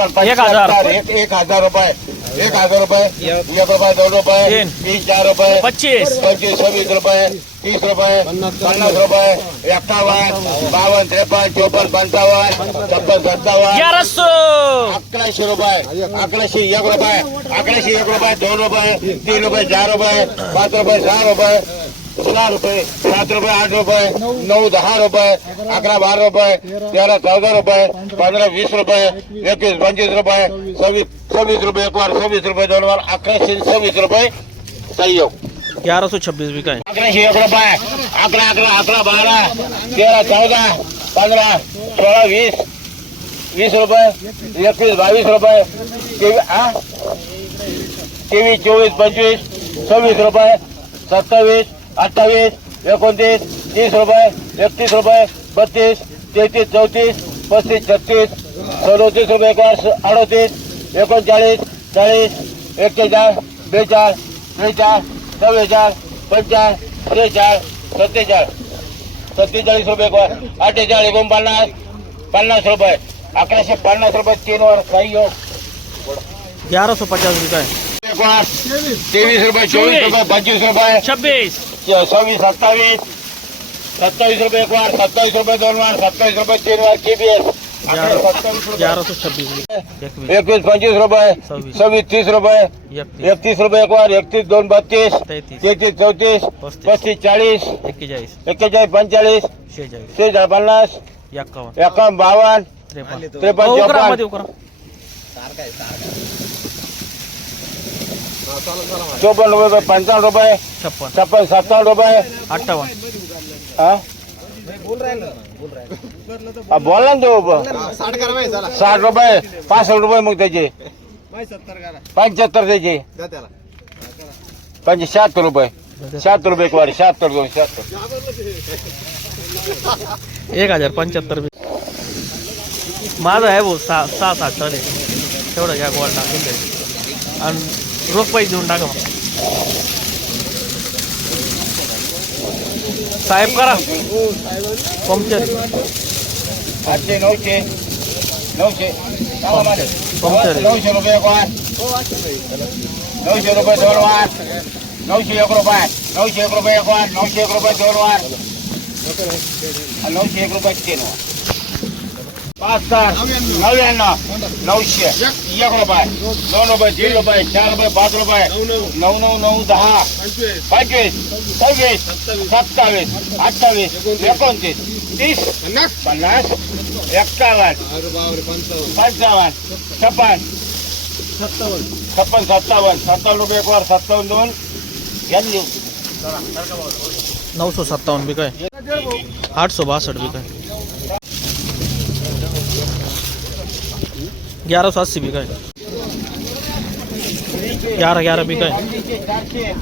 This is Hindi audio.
एक हज़ार. पंच्याहत्तर एक हज़ार रुपये एक हज़ार रुपये एक रुपये तीन. चार रुपये पच्चीस। पंचवीस सव्वीस रुपये तीस रुपये पन्नास रुपये एक्कावन्न बावन्न त्रेपन्न चोपन्न पंचावन्न छप्पन सत्तावन्न ग्यारह सौ। अकराशे रुपये अकराशे एक रुपये अकराशे एक रुपये दोन रुपये तीन रुपये चार रुपये पाच रुपये सहा रुपये सहा रुपये सात रुपये आठ रुपये नऊ दहा रुपये अकरा बारा रुपये तेरा चौदा रुपये पंधरा वीस रुपये एकवीस पंचवीस रुपये सव्वीस सव्वीस रुपये एक वार सव्वीस रुपये दोन वार अकराशे सव्वीस रुपये सहयोग ग्यारह सौ छब्बीस भी का है। अकराशे एक रुपये अकरा अकरा अकरा बारा तेरा चौदा पंधरा सोळा वीस वीस रुपये एकवीस बावीस रुपये तेवीस चोवीस पंचवीस सव्वीस रुपये सत्तावीस अठ्ठावीस, एकोणतीस, तीस रुपये, एकतीस रुपये, बत्तीस, तेहतीस, चौतीस, पस्तीस, छत्तीस, सदोतीस रुपये एक अडोतीस, एकोणचाळीस, चाळीस, एक्केचाळीस, बेचाळीस, त्रेचाळीस चव्वेचाळीस पंचाळीस, त्रेचाळीस, सत्तेचाळीस. सत्तेचाळीस रुपये एक वर अठ्ठेचाळीस, एकोणपन्नास, पन्नास रुपये. अकराशे पन्नास रुपये तीन वर काही योग. ग्यारह सौ पचास भी का है एक वर तेवीस रुपये चोवीस रुपये पंचवीस रुपये। छब्बीस। सव्वीस सत्तावीस। सत्तावीस रुपये एक वार सत्तावीस रुपये दोन वार सत्तावीस रुपये तीन केबीएस। सत्तावीस रुपये। ग्यारह सौ छब्बीस भी एकवीस पंचवीस सव्वीस. सव्वीस तीस रुपये। एकतीस एकतीस रुपये एक वार एकतीस दोन बत्तीस तेहतीस चौतीस। पस्तीस. पस्तीस चाळीस एक्केचाळीस एक्केचाळीस पंचेचाळीस शेहेचाळीस पन्नास एक्कावन्न एकावन्न बावन्न त्रेपन्न त्रेपन्न चौपन्न मध्ये उकरा। चोपन्न रुपये पंचावन्न रुपये छप्पन. छप्पन सत्तावन्न रुपये. अट्ठावन हा? हा, बोल ना तो. साठ रुपये पासष्ट रुपये मग त्याचे. पंच्याहत्तर त्याचे. पंचे शहात्तर रुपये. शहात्तर रुपये एक वारी शहात्तर दोन शहात्तर. एक हजार पंच्याहत्तर बी. माझं आहे भाऊ सहा सहा सात टन आहे तेवढं घ्या गोळ टाकून आणि रोख पैसे देऊन टाका मग साहेब करा पंक्चर आठशे नऊशे नऊशे सांगा मला. पंक्चर आहे. नऊशे रुपये एक वार नऊशे रुपये दोन वार नऊशे एक रुपये नऊशे एक रुपये एक वार नऊशे एक रुपये दोन वार आणि नऊशे एक रुपये तीन वार पाच सहा नव्याण्णव नऊशे एक रुपये दोन रुपये तीन रुपये चार रुपये पाच रुपये नऊ नऊ नऊ दहा पंचवीस सव्वीस सत्तावीस अठ्ठावीस एकोणतीस तीस पन्नास एक्कावन्न पंचावन्न छप्पन छप्पन सत्तावन्न सत्तावन्न रुपये एक वर सत्तावन्न दोन यांनी नऊ सौ सत्तावन भी काय आठ सौ बासठ भी काय ग्यारह सौ अस्सी भी काय ग्यारह ग्यारह भी काय चारशे